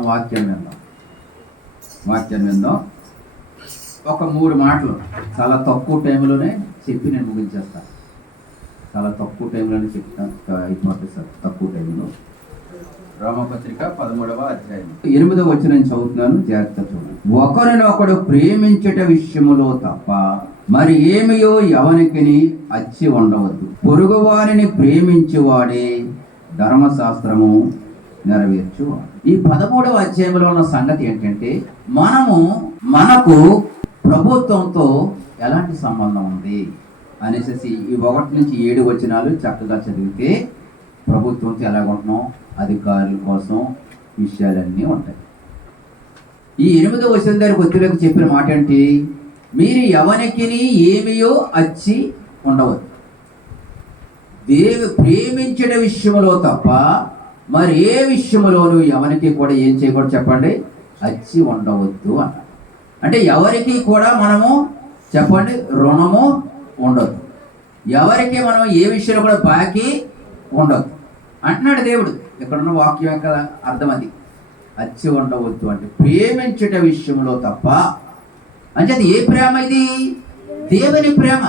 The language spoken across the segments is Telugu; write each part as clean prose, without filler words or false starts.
మనం వాక్యం విందాం. ఒక 3 మాటలు చాలా తక్కువ టైంలోనే చెప్పి నేను ముగించేస్తాను. చాలా తక్కువ టైంలోనే చెప్తాను, అయిపోతుంది సార్. తక్కువ టైంలో రోమపత్రిక 13వ అధ్యాయం 8వ వచనం చదువుతున్నాను, జాగ్రత్త చూడండి. ఒకరినొకడు ప్రేమించట విషయములో తప్ప మరి ఏమియో ఎవనికిని అచ్చి ఉండవద్దు. పొరుగువారిని ప్రేమించువాడే ధర్మశాస్త్రము నెరవేర్చువాడు. ఈ 13వ అధ్యాయంలో ఉన్న సంగతి ఏంటంటే, మనకు ప్రభుత్వంతో ఎలాంటి సంబంధం ఉంది అనేసి ఈ 1 నుంచి 7 వచనాలు చక్కగా చదివితే ప్రభుత్వంతో ఎలాగుంటున్నాం, అధికారుల కోసం విషయాలన్నీ ఉంటాయి. ఈ 8వ వచనం దగ్గరికి వచ్చేలకు చెప్పిన మాట ఏంటి? మీరు ఎవరికి ఏమియో అచ్చి ఉండవద్దు. ప్రేమించడం విషయంలో తప్ప మరి ఏ విషయంలోనూ ఎవరికి కూడా ఏం చేయకూడదు చెప్పండి, అచ్చి ఉండవద్దు అన్న. అంటే ఎవరికి కూడా మనము చెప్పండి రుణము ఉండదు. ఎవరికి మనం ఏ విషయంలో కూడా బాకీ ఉండదు అంటున్నాడు దేవుడు. ఇక్కడున్న వాక్యం యొక్క అర్థం అది. అచ్చి ఉండవద్దు అంటే ప్రేమించట విషయంలో తప్ప. అంటే అది ఏ ప్రేమ? ఇది దేవుని ప్రేమ.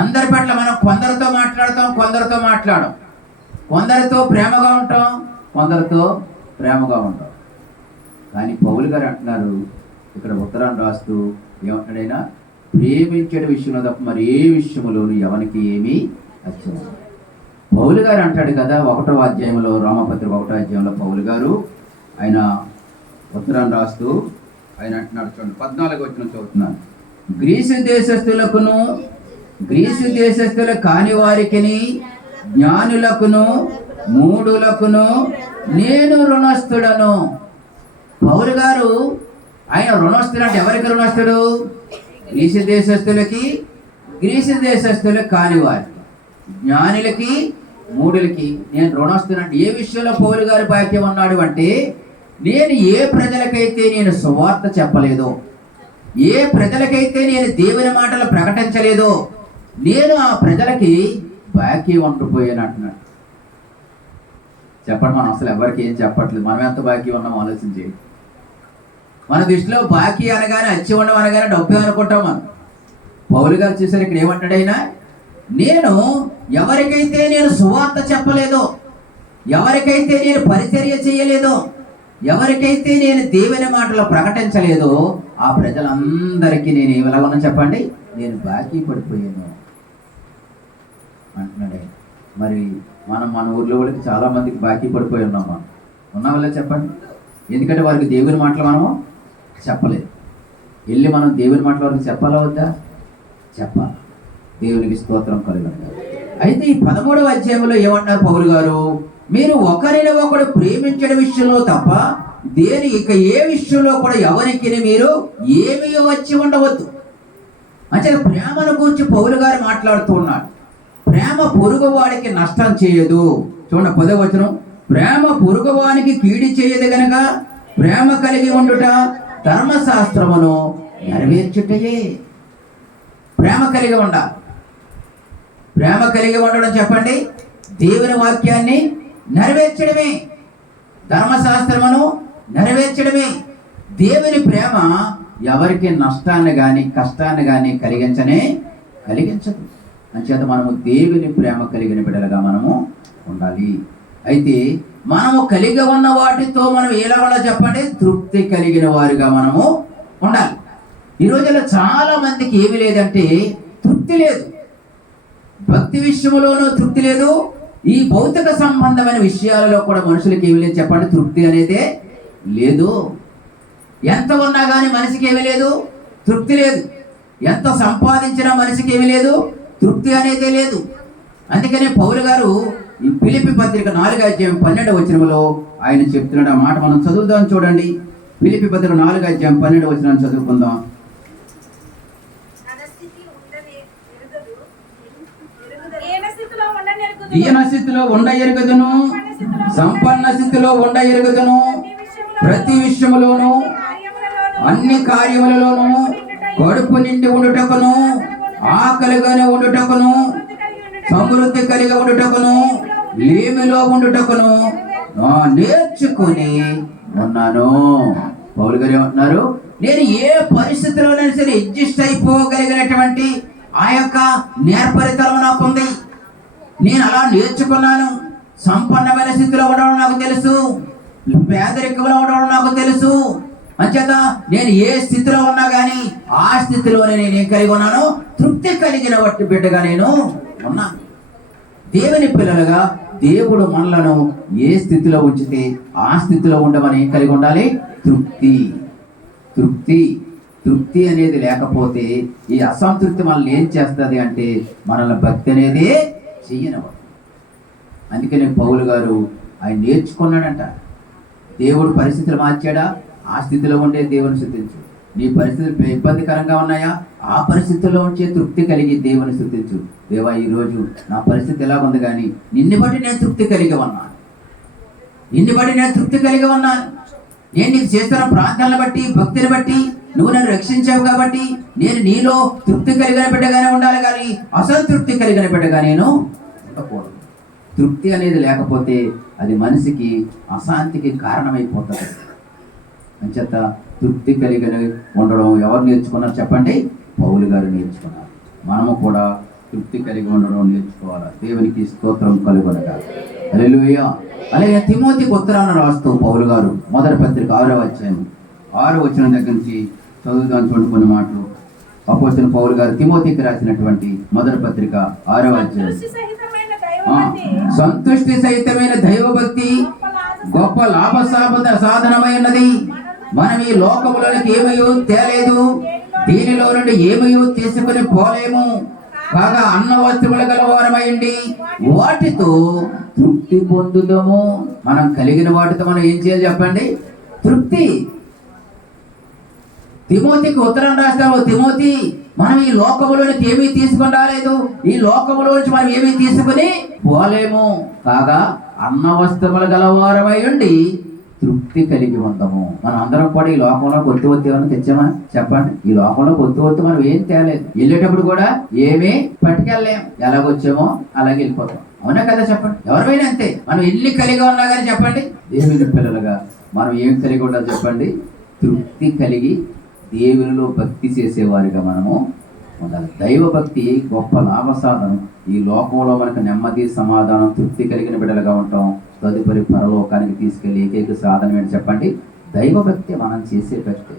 అందరి పట్ల మనం కొందరితో మాట్లాడతాం, కొందరితో మాట్లాడం. కొందరితో ప్రేమగా ఉంటాం, కొందరితో ప్రేమగా ఉంటాం. కానీ పౌలు గారు అంటున్నారు ఇక్కడ ఉత్తరాన్ని రాస్తూ, ఏమంటాడైనా ప్రేమించే విషయంలో తప్ప మరి ఏ విషయంలోనూ ఎవరికి ఏమీ అచ్చం. పౌలు గారు అంటాడు కదా 1వ అధ్యాయంలో, రోమపత్రిక 1వ అధ్యాయంలో పౌలు గారు ఆయన ఉత్తరాన్ని రాస్తూ ఆయన అంటున్నాడు చూడండి, 14వ వచనం చదువుతున్నాను. గ్రీసు దేశస్థుల కాని వారికిని జ్ఞానులకును మూఢులకును నేను రుణస్థుడను. పౌలు గారు ఆయన రుణస్థుడు అంటే ఎవరికి రుణస్థుడు? గ్రీసు దేశస్థులకి, గ్రీసు దేశస్థులకు కాని వారికి, జ్ఞానులకి మూఢులకి నేను రుణస్థుడు. అంటే ఏ విషయంలో పౌలు గారి బాక్యం ఉన్నాడు అంటే, నేను ఏ ప్రజలకైతే నేను సువార్త చెప్పలేదో, ఏ ప్రజలకైతే నేను దేవుని మాటలు ప్రకటించలేదో నేను ఆ ప్రజలకి బాకీ ఉండిపోయాను అంటున్నాడు. చెప్పండి, మనం అసలు ఎవరికి ఏం చెప్పట్లేదు. మనం ఎంత బాకీ ఉన్నామో ఆలోచించి. మన దృష్టిలో బాకీ అనగానే, అచ్చి ఉండడం అనగానే డబ్బు అనుకుంటాం మనం. పౌలు గారు చూసారు ఇక్కడ ఏమంటాడైనా, నేను ఎవరికైతే నేను సువార్త చెప్పలేదో, ఎవరికైతే నేను పరిచర్య చేయలేదో, ఎవరికైతే నేను దేవుని మాటలు ప్రకటించలేదో ఆ ప్రజలందరికీ నేను ఏమిలాగా చెప్పండి, నేను బాకీ పడిపోయాను అంటున్నాడే. మరి మన ఊర్లో వాళ్ళకి చాలా మందికి బాకీ పడిపోయి ఉన్నాం. మనం ఉన్నామల్ల చెప్పండి. ఎందుకంటే వారికి దేవుని మాటలు మనము చెప్పలేదు. వెళ్ళి మనం దేవుని మాటల వారికి చెప్పాలా వద్దా? చెప్పాలి. దేవునికి స్తోత్రం కలుగును. అయితే ఈ 13వ అధ్యాయంలో ఏమంటారు పౌలు గారు? మీరు ఒకరిని ఒకడు ప్రేమించడం విషయంలో తప్ప ఇక ఏ విషయంలో కూడా ఎవరికి మీరు ఏమీ వచ్చి ఉండవద్దు. అంటే ప్రేమను గురించి పౌలు గారు మాట్లాడుతూ ఉన్నాడు. ప్రేమ పొరుగువాడికి నష్టం చేయదు. చూడండి 10వ వచనం, ప్రేమ పొరుగువానికి కీడి చేయదు గనక ప్రేమ కలిగి ఉండుట ధర్మశాస్త్రమును నెరవేర్చుటయే. ప్రేమ కలిగి ఉండాలి. ప్రేమ కలిగి ఉండడం చెప్పండి దేవుని వాక్యాన్ని నెరవేర్చడమే, ధర్మశాస్త్రమును నెరవేర్చడమే. దేవుని ప్రేమ ఎవరికి నష్టాన్ని కానీ కష్టాన్ని కానీ కలిగించదు. అంచేత మనము దేవుని ప్రేమ కలిగిన బిడ్డలుగా మనము ఉండాలి. అయితే మనము కలిగి ఉన్న వాటితో మనం ఎలా ఉండాలి చెప్పండి, తృప్తి కలిగిన వారిగా మనము ఉండాలి. ఈ రోజుల్లో చాలా మందికి ఏమి లేదంటే తృప్తి లేదు. భక్తి విషయంలోనూ తృప్తి లేదు. ఈ భౌతిక సంబంధమైన విషయాలలో కూడా మనుషులకి ఏమి లేదు చెప్పండి, తృప్తి అనేదే లేదు. ఎంత ఉన్నా కానీ మనిషికి ఏమీ లేదు, తృప్తి లేదు. ఎంత సంపాదించినా మనిషికి ఏమీ లేదు, తృప్తి అనేదే లేదు. అందుకనే పౌలు గారు ఈ ఫిలిప్పీ పత్రిక 4వ అధ్యాయం 12వ వచనంలో ఆయన చెప్తున్నాడు. ఆ మాట మనం చదువుదాం చూడండి. ఫిలిప్పీ పత్రిక 4వ అధ్యాయం 12వ వచనాన్ని చదువుకుందాం. దీన స్థితిలో ఉండ ఎరుగదును, సంపన్న స్థితిలో ఉండ ఎరుగదును, ప్రతి విషయములోను అన్ని కార్యములలోను కడుపు నిండి ఉండుటకును, ఆకలిగానే ఉండుటకును, సమృద్ధి కలిగి ఉండుటకును, లేమిలో ఉండుటకును నేర్చుకుని ఉన్నాను. పౌలు గారు ఏమంటున్నారు? నేను ఏ పరిస్థితిలోనైనా సరే అడ్జస్ట్ అయిపోగలిగినటువంటి ఆ యొక్క నేర్పరితనం నాకు ఉంది. నేను అలా నేర్చుకున్నాను. సంపన్నమైన స్థితిలో ఉండడం నాకు తెలుసు, పేదరికంలో ఉండడం నాకు తెలుసు. అంచేత నేను ఏ స్థితిలో ఉన్నా కానీ ఆ స్థితిలోనే నేను ఏం కలిగి ఉన్నాను? తృప్తి కలిగిన వట్టి బిడ్డగా నేను ఉన్నాను. దేవుని పిల్లలుగా దేవుడు మనలను ఏ స్థితిలో ఉంచితే ఆ స్థితిలో ఉండమని ఏం కలిగి ఉండాలి? తృప్తి. తృప్తి తృప్తి అనేది లేకపోతే ఈ అసంతృప్తి మనల్ని ఏం చేస్తుంది అంటే మనల్ని భక్తి అనేది చెయ్యనవద్దు. అందుకనే పౌలు గారు ఆయన నేర్చుకున్నాడంట. దేవుడు పరిస్థితులు మార్చాడా? ఆ స్థితిలో ఉండే దేవుని స్తుతించు. నీ పరిస్థితులు ఇబ్బందికరంగా ఉన్నాయా? ఆ పరిస్థితుల్లో ఉంచే తృప్తి కలిగి దేవుని స్తుతించు. దేవా, ఈరోజు నా పరిస్థితి ఎలా ఉంది, కానీ నిన్ను బట్టి నేను తృప్తి కలిగి ఉన్నాను. నిన్ను బట్టి నేను తృప్తి కలిగి ఉన్నాను. నేను నీకు చేస్తున్న ప్రార్థనలు బట్టి, భక్తిని బట్టి నువ్వు నన్ను రక్షించావు కాబట్టి నేను నీలో తృప్తి కలిగిన బిడ్డగానే ఉండాలి, కానీ అసంతృప్తి కలిగిన బిడ్డగా నేను ఉండకూడదు. తృప్తి అనేది లేకపోతే అది మనిషికి అశాంతికి కారణమైపోతుంది. అంచేత తృప్తి కలిగిన ఉండడం ఎవరు నేర్చుకున్నారు చెప్పండి? పౌలు గారు నేర్చుకున్నారు. మనము కూడా తృప్తి కలిగి ఉండడం నేర్చుకోవాలి. దేవునికి స్తోత్రం కలుగునగా. హల్లెలూయా. అలాగే తిమోతికి ఉత్తరాన్ని రాస్తూ పౌలు గారు మొదటి పత్రిక 6వ అధ్యాయం 6వ వచనం దగ్గర నుంచి చదువుదాం. చూడండి కొన్ని మాటలు. అపోస్తలుడైన పౌలు గారు తిమోతికి రాసినటువంటి మొదటి పత్రిక 6వ అధ్యాయం. సంతుష్టి సహితమైన దైవభక్తి గొప్ప సాధనమైనది. మనం ఈ లోకములోనికి ఏమయో తేలేదు, దీనిలో నుండి ఏమయో తీసుకుని పోలేము. కాగా అన్న వస్తువులు గలవారమైండి వాటితో తృప్తి పొందుదాము. మనం కలిగిన వాటితో మనం ఏం చేయాలి చెప్పండి? తృప్తి. తిమోతికి ఉత్తరం రాస్తాము, తిమోతి, మనం ఈ లోకములోనికి ఏమీ తీసుకుని రాలేదు, ఈ లోకములోంచి మనం ఏమీ తీసుకుని పోలేము. కాగా అన్న వస్తువులు గలవారమై ఉండి తృప్తి కలిగి ఉందాము. మనం అందరం కూడా ఈ లోకంలో కొత్త ఏమైనా తెచ్చామా చెప్పండి? ఈ లోకంలో కొత్త మనం ఏం తేలేదు. వెళ్ళేటప్పుడు కూడా ఏమీ పట్టుకెళ్ళలేం. ఎలాగొచ్చామో అలాగే వెళ్ళిపోతాం. అవునా కదా చెప్పండి? ఎవరైనా అంతే. మనం ఎన్ని కలిగి ఉన్నా కానీ చెప్పండి, దేవుని పిల్లలుగా మనం ఏం కలిగి ఉండాలి చెప్పండి? తృప్తి కలిగి దేవునిలో భక్తి చేసేవారిగా మనము ఉండాలి. దైవ భక్తి గొప్ప లాభసాధనం. ఈ లోకంలో మనకు నెమ్మది, సమాధానం, తృప్తి కలిగిన బిడ్డలుగా ఉంటాం. తదుపరి పరలోకానికి తీసుకెళ్లి ఏకైక సాధనం ఏంటి చెప్పండి? దైవభక్తి. మనం చేసే భక్తి.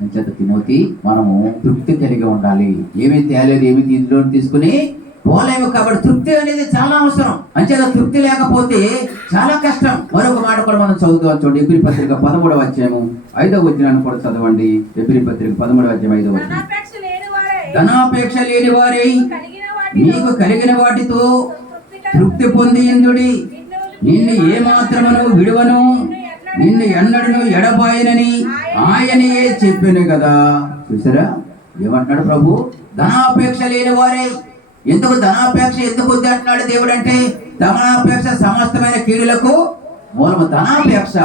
అంచేత తిమోతి, మనము తృప్తి కలిగి ఉండాలి. ఏమీ తేలేదు, ఏమి దీంట్లో తీసుకుని పోలేము. కాబట్టి తృప్తి అనేది చాలా అవసరం. అంచేత తృప్తి లేకపోతే చాలా కష్టం. మరొక మాట కూడా మనం చదువుతాం. చూడండి, ఎబ్రీ పత్రిక 13వ అధ్యాయము 5వ వచనాన్ని కూడా చదవండి. ఎబ్రీ పత్రిక 13వ అధ్యాయం 5వ వచనం. ధనాపేక్ష లేని వారై నీకు కలిగిన వాటితో తృప్తి పొంది ఇందుడి. నిన్ను ఏ మాత్రమును విడువను, నిన్ను ఎన్నడను ఎడబాయనని ఆయనే చెప్పాను కదా. చూసారా ఏమంటున్నాడు ప్రభు? ధనాపేక్ష లేని వారే. ఎందుకు ధనాపేక్ష ఎందుకు వద్దు అంటున్నాడు దేవుడు అంటే, ధనాపేక్ష సమస్తమైన కీడులకు మూలము. ధనాపేక్ష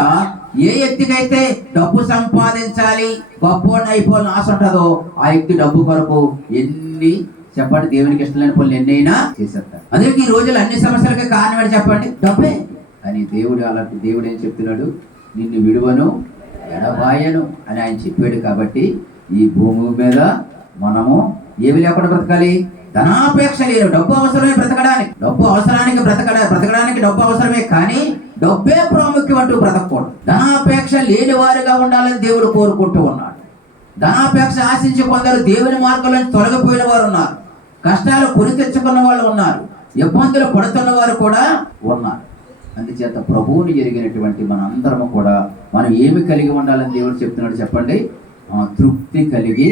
ఏ వ్యక్తికైతే డబ్బు సంపాదించాలి, గొప్ప అయిపోవాలని ఆశ ఉంటుందో ఆ వ్యక్తి డబ్బు కొరకు ఎన్ని చెప్పండి దేవునికి ఇష్టం లేని పనులు ఎన్నైనా చేసేస్తారు. అందుకే ఈ రోజులు అన్ని సమస్యలకి కారణం ఏంటి చెప్పండి? డబ్బే. అని దేవుడు అలాంటి దేవుడు ఏం చెప్తున్నాడు? నిన్ను విడువను ఎడబాయను అని ఆయన చెప్పాడు. కాబట్టి ఈ భూమి మీద మనము ఏమి లేకుండా బ్రతకాలి? ధనాపేక్ష లేదు. డబ్బు అవసరమే బ్రతకడానికి. డబ్బు అవసరానికి బ్రతకడానికి డబ్బు అవసరమే, కానీ డబ్బే ప్రాముఖ్యం అంటూ బ్రతకూడదు. ధనాపేక్ష లేని వారిగా ఉండాలని దేవుడు కోరుకుంటూ ఉన్నాడు. ధనాపేక్ష ఆశించి కొందరు దేవుని మార్గంలో తొలగిపోయిన వారు ఉన్నారు. కష్టాలు కొని తెచ్చుకున్న వాళ్ళు ఉన్నారు. ఇబ్బందులు పడుతున్న వారు కూడా ఉన్నారు. అందుచేత ప్రభువుని ఎరిగినటువంటి మనందరము కూడా మనం ఏమి కలిగి ఉండాలని దేవుడు చెప్తున్నాడు చెప్పండి? తృప్తి కలిగి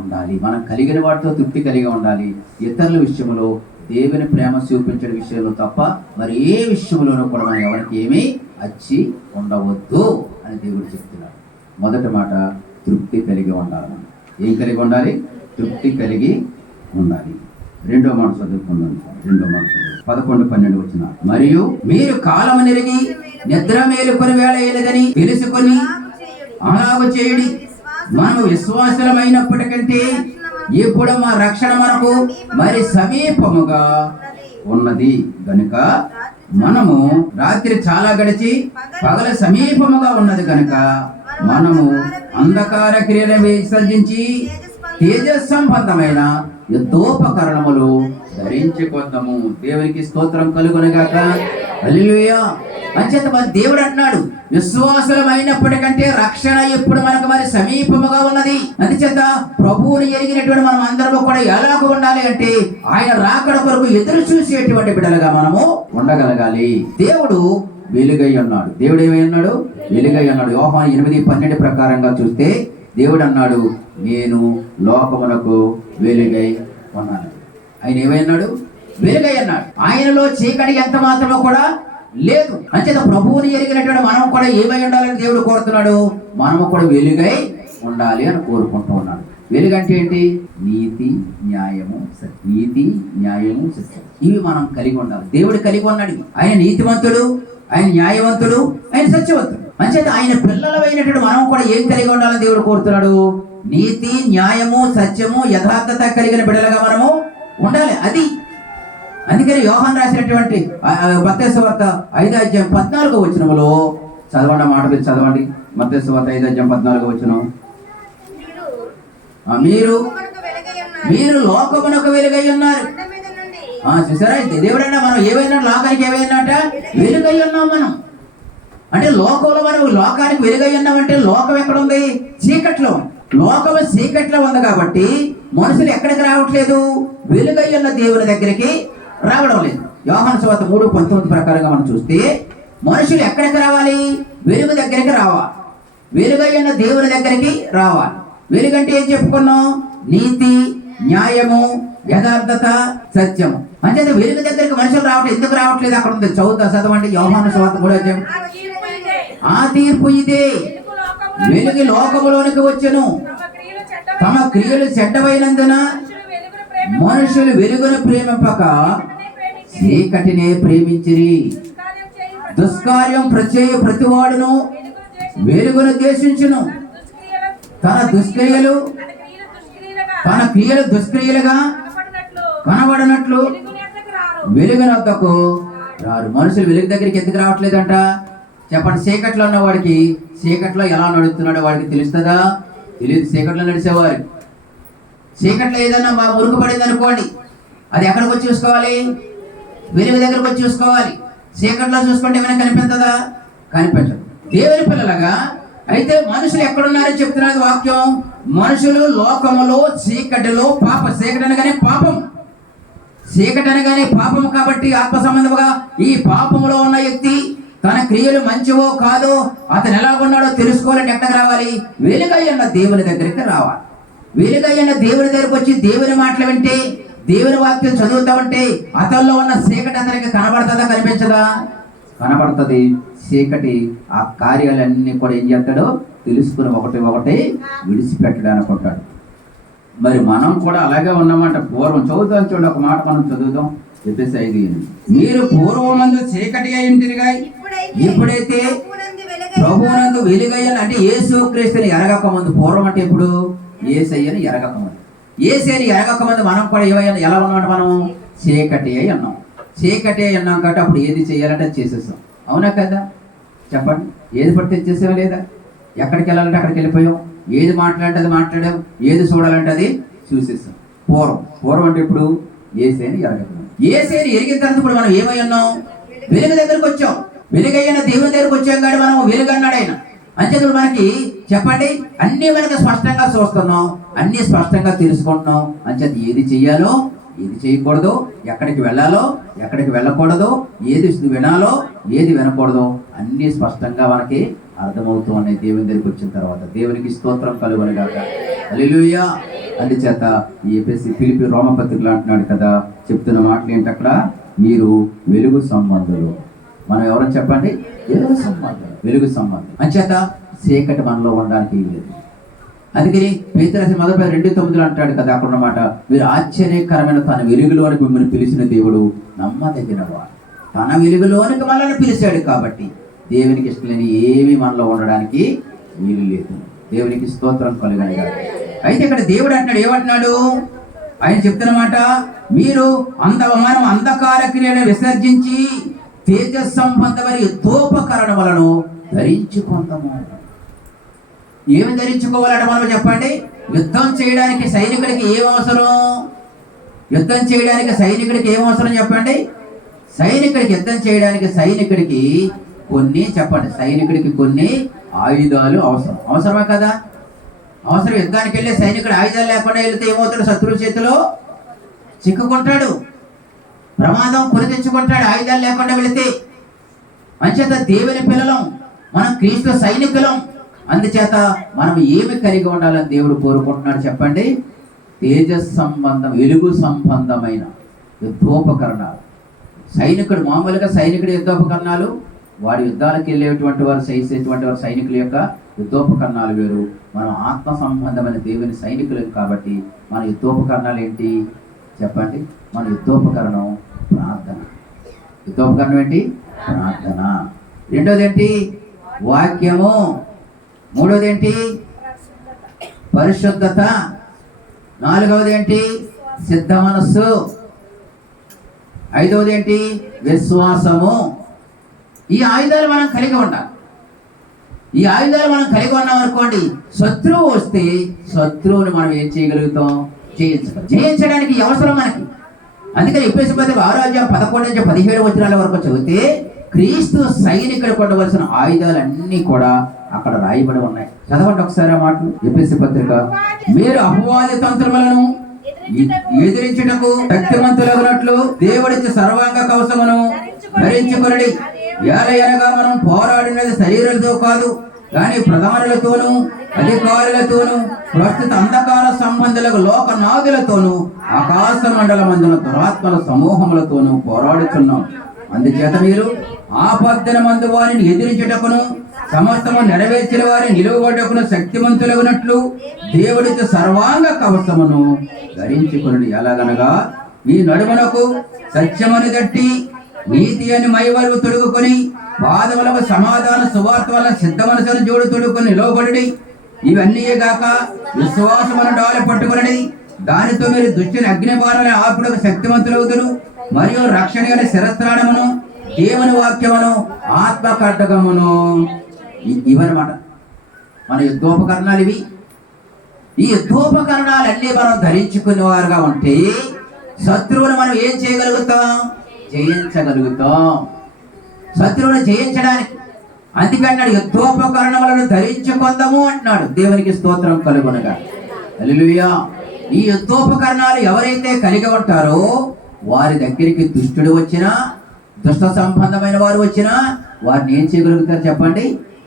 ఉండాలి. మనం కలిగిన వాటితో తృప్తి కలిగి ఉండాలి. ఇతరుల విషయంలో దేవుని ప్రేమ చూపించే విషయంలో తప్ప మరి ఏ విషయంలోనూ కూడా మనం ఎవరికి ఏమీ అచ్చి ఉండవద్దు అని దేవుడు చెప్తున్నాడు. మొదటి మాట తృప్తి కలిగి ఉండాలి. మనం ఏం కలిగి ఉండాలి? తృప్తి కలిగి ఉండాలి. రెండో మాట చదువుకున్నాను. 11-12 వచ్చిన. మరియు మీరు కాలము నెరిగి నిద్ర మేలుకొని వేళ అయినదని తెలుసుకొని అలాగ చేయడి. మనం విశ్వాసులమైనప్పటికంటే ఇప్పుడు మా రక్షణ మనకు మరి సమీపముగా ఉన్నది గనుక మనము రాత్రి చాలా గడిచి పగల సమీపముగా ఉన్నది కనుక మనము అంధకార క్రియలను విసర్జించి తేజస్ సంబంధమైన యుద్ధోపకరణములు ధరించుకుందాము. దేవునికి స్తోత్రం కలుగునుగాక. హల్లెలూయా. అంచేత మరి దేవుడు అంటున్నాడు, విశ్వాసులం అయినప్పటికంటే రక్షణ ఎప్పుడు మనకు మరి సమీపముగా ఉన్నది. అందుచేత ప్రభువుని ఎరిగినటువంటి మనం అందరము కూడా ఎలాగ ఉండాలి అంటే ఆయన రాకడ కొరకు ఎదురు చూసేటువంటి బిడ్డలుగా మనము ఉండగలగాలి. దేవుడు వెలుగై ఉన్నాడు. దేవుడు ఏమై ఉన్నాడు? వెలుగై ఉన్నాడు. యోహాను 8:12 ప్రకారంగా చూస్తే దేవుడు అన్నాడు, నేను లోకమునకు వెలుగై ఉన్నాను. ఆయన ఏమై ఉన్నాడు? వెలుగై అన్నాడు. ఆయనలో చీకటి ఎంత మాత్రమో కూడా లేదు. అంచేత ప్రభువుని ఎరిగినటువంటి మనం కూడా ఏమై ఉండాలని దేవుడు కోరుతున్నాడు? మనము కూడా వెలుగై ఉండాలి అని కోరుకుంటూ ఉన్నాడు. వెలుగంటే ఏంటి? నీతి, న్యాయము, సత్యం. నీతి, న్యాయము, సత్యం, ఇవి మనం కలిగి ఉండాలి. దేవుడు కలిగి ఉన్నాడు. ఆయన నీతివంతుడు, ఆయన న్యాయవంతుడు, ఆయన సత్యవంతుడు. అంచేత ఆయన పిల్లలమైనటువంటి మనం కూడా ఏం కలిగి ఉండాలని దేవుడు కోరుతున్నాడు? నీతి, న్యాయము, సత్యము, యథార్థత కలిగిన బిడ్డలుగా మనము ఉండాలి. అది అందుకని యోహాను రాసినటువంటి మత్తయి సువార్త 5:14 చదవండి. మాట మీద చదవండి. మత్తయి సువార్త 5:14 మీరు లోకమునకు వెలుగై ఉన్నారు. చూసారా? దేవుడన్నా మనం ఏమైనా లోకానికి ఏమైనాట వెలుగై ఉన్నాం మనం. అంటే లోకంలో మనం లోకానికి వెలుగై ఉన్నామంటే లోకం ఎక్కడ ఉంది? చీకట్లో. లోకము చీకట్లో ఉంది కాబట్టి మనుషులు ఎక్కడికి రావట్లేదు? వెలుగై ఉన్న దేవుని దగ్గరికి రావడం లేదు. యోహాను సువార్త 3:19 ప్రకారంగా మనం చూస్తే మనుషులు ఎక్కడికి రావాలి? వెలుగు దగ్గరికి రావాలి. వెలుగై ఉన్న దేవుని దగ్గరికి రావాలి. వెలుగంటే ఏం చెప్పుకున్నాం? నీతి, న్యాయము, యథార్థత, సత్యము. అంటే వెలుగు దగ్గరికి మనుషులు రావట్లేదు. ఎందుకు రావట్లేదు? అక్కడ ఉంది, చదవండి. యోహాను సువార్త 3:5. ఆ తీర్పు ఇదే, వెలుగు లోకములోనికి వచ్చెను, తమ క్రియలు చెడ్డవైనందున మనుషులు వెలుగును ప్రేమింపక చీకటినే ప్రేమించిరి. దుష్కార్యం ప్రచేయు ప్రతివాడును వెలుగును ద్వేషించును, తన క్రియలు దుష్క్రియలుగా కనబడినట్లు వెలుగునొద్దకు రారు. మనుషులు వెలుగు దగ్గరికి ఎందుకు రావట్లేదంట? చెప్పండి. చీకట్లో ఉన్న వాడికి చీకట్లో ఎలా నడుస్తున్నాడో వాడికి తెలుస్తుందా? తెలియదు. చీకట్లో నడిచేవారు చీకట్లో ఏదైనా మురుగు పడింది అనుకోండి, అది ఎక్కడికి వచ్చి చూసుకోవాలి? వెలుగు దగ్గరకు వచ్చి చూసుకోవాలి. చీకట్లో చూసుకుంటే ఏమైనా కనిపించదా? కనిపించదు. దేవుని పిల్లలుగా అయితే మనుషులు ఎక్కడున్నారని చెప్తున్నది వాక్యం. మనుషులు లోకములో చీకటిలో చీకటి అనగానే పాపం, చీకటి అనగానే పాపము. కాబట్టి ఆత్మ సంబంధముగా ఈ పాపములో ఉన్న వ్యక్తి తన క్రియలు మంచివో కాదో అతను ఎలాగున్నాడో తెలుసుకోవాలంటే ఎక్కడికి రావాలి? వెలుగై ఉన్న దేవుని దగ్గరికి రావాలి. వెలుగై ఉన్న దేవుని దగ్గరికి వచ్చి దేవుని మాటలు వింటే, దేవుని వాక్యం చదువుతామంటే అతనిలో ఉన్న చీకటి అతనికి కనబడుతుందా? కనిపించదా? కనబడుతుంది. చీకటి ఆ కార్యాలన్నీ కూడా ఏం చేస్తాడో తెలుసుకుని ఒకటి విడిచిపెట్టడం అనుకుంటాడు. మరి మనం కూడా అలాగే ఉన్నామంట. పూర్వం చదువుతాం చూడండి, ఒక మాట మనం చదువుదాం. ఎఫెసీ 5:8. మీరు పూర్వమందు చీకటి అయింటిరిగా ఇప్పుడైతే ప్రభువునందు వెలుగయ్యను. అంటే యేసు క్రీస్తుని ఎరగక ముందు. పూర్వం అంటే ఇప్పుడు యేసయ్యని ఎరగక ముందు. యేసయ్యని ఎరగక ముందు మనం కూడా ఎలా ఉన్నామంటే మనం చీకటి అయి ఉన్నాం. చీకటి అయి ఉన్నాం కాబట్టి అప్పుడు ఏది చేయాలంటే చేసేస్తాం. అవునా కదా? చెప్పండి. ఏది పడితే చేసావా లేదా? ఎక్కడికి వెళ్ళాలంటే అక్కడికి వెళ్ళిపోయాం. ఏది మాట్లాడంటే అది మాట్లాడాం. ఏది చూడాలంటే అది చూసేస్తాం. పూర్వం అంటే ఇప్పుడు యేసయ్యని ఎరగక ముందు. యేసయ్యని ఎరిగిన తర్వాత ఇప్పుడు మనం ఏమై ఉన్నాం? వెలుగు దగ్గరకు వచ్చాం. వెలుగైన దేవుని దగ్గరకు వచ్చాం కాబట్టి మనం వెలుగన్నాడు ఆయన. అంచేత మనకి చెప్పండి, అన్నీ మనకి స్పష్టంగా చూస్తున్నాం, అన్నీ స్పష్టంగా తెలుసుకుంటున్నాం. అంచేత ఏది చెయ్యాలో, ఏది చేయకూడదు, ఎక్కడికి వెళ్ళాలో, ఎక్కడికి వెళ్ళకూడదు, ఏది వినాలో, ఏది వినకూడదు అన్నీ స్పష్టంగా మనకి అర్థమవుతూ ఉన్నాయి దేవుని దగ్గరికి వచ్చిన తర్వాత. దేవునికి స్తోత్రం కలుగునుగాక. హల్లెలూయా. అందుచేత ఈ ఫిలిప్పీ రోమపత్రికలు అంటున్నాడు కదా, చెప్తున్న మాటలు ఏంటి అక్కడ? మీరు వెలుగు సంబంధులు. మనం ఎవరని చెప్పండి? వెలుగు సంబంధం. అంచేత చీకటి మనలో ఉండడానికి లేదు. అందుకని పేతురు మొదటి 2:9 అంటాడు కదా అక్కడ అన్నమాట, మీరు ఆశ్చర్యకరమైన తన వెలుగులోనికి మిమ్మల్ని పిలిచిన దేవుడు నమ్మదగినవాడు. తన వెలుగులోనికి మనల్ని పిలిచాడు కాబట్టి దేవునికి ఇష్టం లేని ఏమీ మనలో ఉండడానికి వీలు లేదు. దేవునికి స్తోత్రం కలుగునుగాక. అయితే ఇక్కడ దేవుడు అంటున్నాడు, ఏమంటున్నాడు? ఆయన చెప్తున్నమాట, మీరు మనం అంధకార క్రియను విసర్జించి తేజ సంబంధమైన యుద్ధోపకరణములను ధరించుకుందాము. ఏమి ధరించుకోవాలంటే మనం చెప్పండి. యుద్ధం చేయడానికి సైనికుడికి ఏం అవసరం? యుద్ధం చేయడానికి సైనికుడికి ఏం అవసరం చెప్పండి? యుద్ధం చేయడానికి సైనికుడికి కొన్ని చెప్పండి. సైనికుడికి కొన్ని ఆయుధాలు అవసరమే కదా? అవసరం. యుద్ధానికి వెళ్ళే సైనికుడు ఆయుధాలు లేకుండా వెళ్తే ఏమవుతాడు? శత్రువు చేతిలో చిక్కుకుంటాడు, ప్రమాదం కొని తెచ్చుకుంటాడు ఆయుధాలు లేకుండా వెళితే. అంచేత దేవుని పిల్లలం, మనం క్రీస్తు సైనికులం. అందుచేత మనం ఏమి కలిగి ఉండాలని దేవుడు కోరుకుంటున్నాడు చెప్పండి? తేజస్ సంబంధం, వెలుగు సంబంధమైన యుద్ధోపకరణాలు. సైనికుడు మామూలుగా సైనికుడి యుద్ధోపకరణాలు, వాడి యుద్ధాలకు వెళ్ళేటువంటి వారు చేసేటువంటి వారు సైనికుల యొక్క యుద్ధోపకరణాలు వేరు. మనం ఆత్మ సంబంధమైన దేవుని సైనికులు కాబట్టి మన యుద్ధోపకరణాలు ఏంటి చెప్పండి? మన యుద్ధోపకరణం ప్రార్థన. యుద్ధోపకరణం ఏంటి? ప్రార్థన. రెండోది ఏంటి? వాక్యము. మూడోది ఏంటి? పరిశుద్ధత. నాలుగవది ఏంటి? సిద్ధ మనస్సు. ఐదవది ఏంటి? విశ్వాసము. ఈ ఆయుధాలు మనం కలిగి ఉండాలి. ఈ ఆయుధాలు మనం కలిగి ఉన్నాం అనుకోండి, శత్రువు వస్తే శత్రువుని మనం ఏం చేయగలుగుతాం? జయించడానికి అవసరం మనకి. అందుకని ఎఫెసీయుల పత్రిక 6:11-17 వరకు చదివితే క్రీస్తు సైనికుడు కొట్టవలసిన ఆయుధాలన్నీ కూడా అక్కడ రాయబడి ఉన్నాయి. చదవండి ఒకసారి ఆ మాటలు. ఎఫెసీయుల పత్రిక, మీరు అపవాది తంత్రములను ఎదిరించుటకు శక్తిమంతులగునట్లు దేవుడిచ్చే సర్వాంగ కవచమును ధరించుకొనుడి. ఏలయనగా మనం పోరాడినది శరీరాలతో కాదు, కానీ ప్రధానులతోనూ అధికారులతోనూ ప్రస్తుత అంధకార సంబంధులకు లోకనాథులతోనూ ఆకాశ మండలమందున దురాత్మల సమూహములతోనూ పోరాడుచున్నాం. అందుచేత మీరు ఆపద్దన మందు వారిని ఎదిరించుటకును సమస్తము నెరవేర్చిన వారిని నిలువబడ్డకును శక్తిమంతులగునట్లు దేవుడితో సర్వాంగ కవచమును ధరించుకొనుడి. ఎలాగనగా మీ నడుమునకు సత్యమని దట్టి నీతి అని మైవరువు తొడుగుకొని పాదములకు సమాధాన సువార్త వలన సిద్ధ మనసును జోడు తొడుగుకొని నిలవబడి ఇవన్నీ గాక విశ్వాసమును డాలు పట్టుకుని దానితో మీరు దుష్టుని అగ్నిబాణాలను ఆపుటకు శక్తిమంతులవుదురు. మరియు రక్షణ అనే శిరస్త్రాణమును దేవుని వాక్యమును ఆత్మ ఖడ్గమును. ఇవన్నమాట మన యుద్ధోపకరణాలు. ఇవి ఈ యుద్ధోపకరణాలన్నీ మనం ధరించుకునే వారుగా ఉంటే శత్రువును మనం ఏం చేయగలుగుతాం? జయించగలుగుతాం. శత్రువును జయించడానికి అందుకన్నాడు యుద్ధోపకరణములను ధరించుకుందాము అంటున్నాడు. దేవునికి స్తోత్రం కలుగునగా. హల్లెలూయా. ఈ యుద్ధోపకరణాలు ఎవరైతే కలిగి ఉంటారో వారి దగ్గరికి దుష్టుడు వచ్చినా, దుష్ట సంబంధమైన వారు వచ్చినా వారిని ఏం చేయగలుగుతారు చెప్పండి?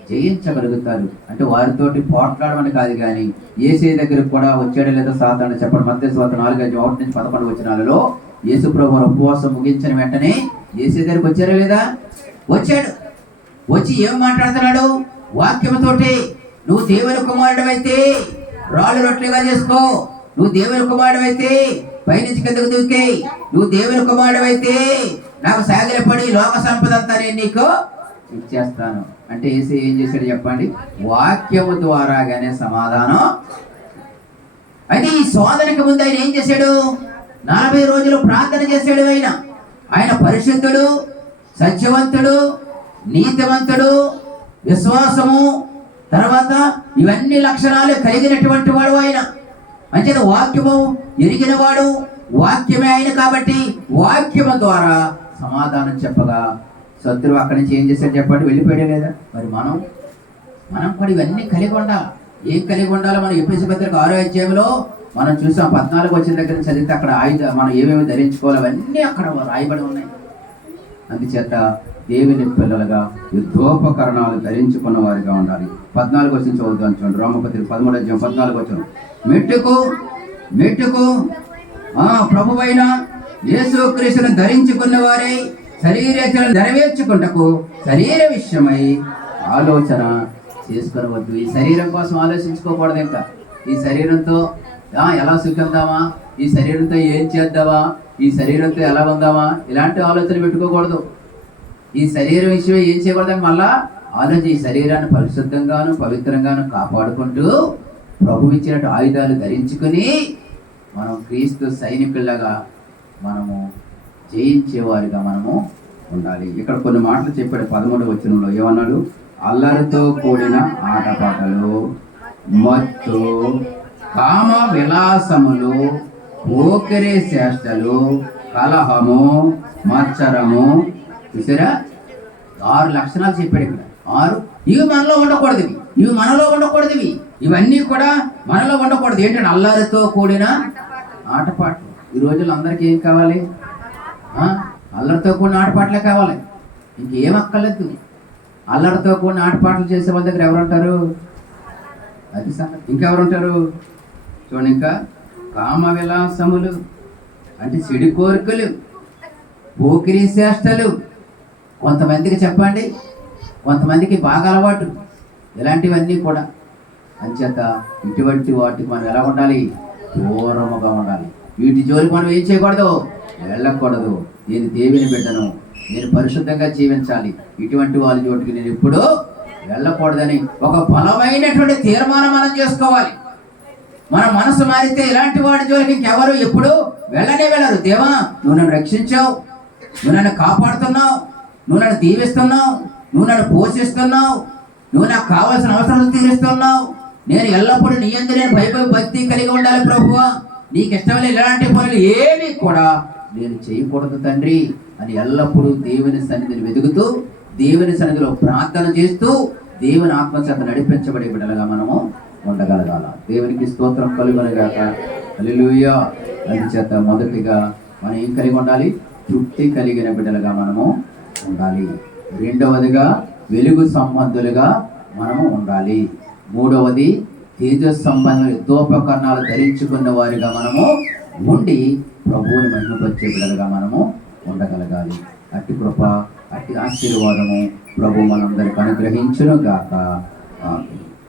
జయించగలుగుతారు. అంటే వారితోటి పోట్లాడమని కాదు, కానీ యేసే దగ్గరకు కూడా వచ్చాడు లేదా సాతాను చెప్పండి. మత్తయి సువార్త 4:1-11 యేసు ప్రభువు ఉపవాసం ముగించిన వెంటనే యేసే దగ్గరికి వచ్చారా లేదా? వచ్చాడు. వచ్చి ఏం మాట్లాడుతున్నాడు? వాక్యముతోటి, నువ్వు దేవుని కుమారుడమైతే రాళ్ళు రొట్టెలుగా చేసుకో, నువ్వు దేవుని కుమారుడమైతే పైనుంచి కిందకు దూకే, నువ్వు దేవుని కుమారుడమైతే నాకు సాగిలపడి లోక సంపద అంతా నేను నీకు ఇచ్చేస్తాను అంటే యేసు ఏం చేశాడు చెప్పండి? వాక్యము ద్వారాగానే సమాధానం. అయితే ఈ శోధనకి ముందు ఆయన ఏం చేశాడు? 40 రోజులు ప్రార్థన చేశాడు. ఆయన పరిశుద్ధుడు, సత్యవంతుడు, నీతివంతుడు, విశ్వాసము, తర్వాత ఇవన్నీ లక్షణాలు కలిగినటువంటి వాడు ఆయన. అంచేత వాక్యము ఎరిగిన వాడు, వాక్యమే ఆయన కాబట్టి వాక్యము ద్వారా సమాధానం చెప్పగా శత్రువు అక్కడి నుంచి ఏం చేశాడు చెప్పండి? వెళ్ళిపోయాడే లేదా? మరి మనం కూడా ఇవన్నీ కలిగి ఉండాలి. ఏం కలిగి ఉండాలో మనం ఎఫెసీయుల పత్రిక 6వ మనం చూసాం. 14 వచ్చిన దగ్గర చదివితే అక్కడ మనం ఏమేమి ధరించుకోవాలి అవన్నీ అక్కడ రాయబడి ఉన్నాయి. అందుచేత దేవుని పిల్లలుగా యుద్ధోపకరణాలు ధరించుకున్న వారిగా ఉండాలి. 14 వచ్చిన చదువుతాను చూడండి. రోమపత్రిక 13:14 మెట్టుకు ప్రభువైన యేసుక్రీస్తును ధరించుకున్న వారై శరీరేచ్ఛలను నెరవేర్చుకుంటకు శరీర విషయమై ఆలోచన చేసుకునవద్దు. ఈ శరీరం కోసం ఆలోచించుకోకూడదు. ఇంకా ఈ శరీరంతో ఎలా సుఖిద్దామా, ఈ శరీరంతో ఏం చేద్దామా, ఈ శరీరంతో ఎలా ఉందామా, ఇలాంటి ఆలోచన పెట్టుకోకూడదు. ఈ శరీరం విషయం ఏం చేయకూడదని మళ్ళా ఆలోచన. ఈ శరీరాన్ని పరిశుద్ధంగాను పవిత్రంగాను కాపాడుకుంటూ ప్రభు ఇచ్చినట్టు ఆయుధాలు ధరించుకుని మనం క్రీస్తు సైనికుల్లాగా మనము జయించేవారిగా మనము ఉండాలి. ఇక్కడ కొన్ని మాటలు చెప్పాడు 13వ వచనంలో. ఏమన్నాడు? అల్లరితో కూడిన ఆటపాటలు, మత్తు, కామ విలాసములు, పోకిరి చేష్టలు, కలహము, మత్సరము. చూసారా? 6 లక్షణాలు చెప్పాడు ఇక్కడ. 6. ఇవి మనలో ఉండకూడదు, ఇవి మనలో ఉండకూడదు, ఇవన్నీ కూడా మనలో ఉండకూడదు. ఏంటంటే అల్లరితో కూడిన ఆటపాటలు. ఈ రోజుల్లో అందరికీ ఏం కావాలి? అల్లరితో కూడిన ఆటపాటలే కావాలి, ఇంకేం అక్కర్లేదు. అల్లరితో కూడిన ఆటపాటలు చేసే వాళ్ళ దగ్గర ఎవరుంటారు? అది సంగతి. ఇంకెవరుంటారు చూడండి. ఇంకా కామ విలాసములు అంటే చెడు కోరికలు, పోకిరీ చేష్టలు. కొంతమందికి చెప్పండి, కొంతమందికి బాగా అలవాటు ఇలాంటివన్నీ కూడా. అంచేత ఇటువంటి వాటికి మనం ఎలా ఉండాలి? దూరముగా ఉండాలి. వీటి జోలికి మనం ఏం చేయకూడదు? వెళ్ళకూడదు. నేను దేవుని బిడ్డను, నేను పరిశుద్ధంగా జీవించాలి, ఇటువంటి వాళ్ళ చోటికి నేను ఎప్పుడూ వెళ్ళకూడదని ఒక బలమైనటువంటి తీర్మానం మనం చేసుకోవాలి. మన మనసు మారితే ఇలాంటి వాడి జోలికి ఇంకెవరు ఎప్పుడు వెళ్ళరు. దేవా, నువ్వు నన్ను రక్షించావు, నువ్వు నన్ను కాపాడుతున్నావు, నువ్వు నన్ను దీవిస్తున్నావు, నువ్వు నన్ను పోషిస్తున్నావు, నువ్వు నాకు కావాల్సిన అవసరాలు తీరుస్తున్నావు. నేను ఎల్లప్పుడూ నీ యందు నేను భక్తి కలిగి ఉండాలి ప్రభువా. నీకు ఇష్టమైన ఇలాంటి పనులు ఏమీ కూడా నేను చేయకూడదు తండ్రి అని ఎల్లప్పుడూ దేవుని సన్నిధిని వెతుకుతూ, దేవుని సన్నిధిలో ప్రార్థన చేస్తూ, దేవుని ఆత్మచేత నడిపించబడే బిడ్డలుగా మనము ఉండగలగాల. దేవునికి స్తోత్రం కలుగునుగాక. హల్లెలూయా. అందుచేత మొదటిగా మనం ఏం కలిగి ఉండాలి? తృప్తి కలిగిన బిడ్డలుగా మనము ఉండాలి. రెండవదిగా వెలుగు సంబంధులుగా మనము ఉండాలి. మూడవది తేజస్ సంబంధ యుద్ధోపకరణాలు ధరించుకున్న వారిగా మనము ఉండి ప్రభువుని మహిమపరిచే బిడ్డలుగా మనము ఉండగలగాలి. అట్టి కృప, అట్టి ఆశీర్వాదము ప్రభు మనందరికి అనుగ్రహించును గాక.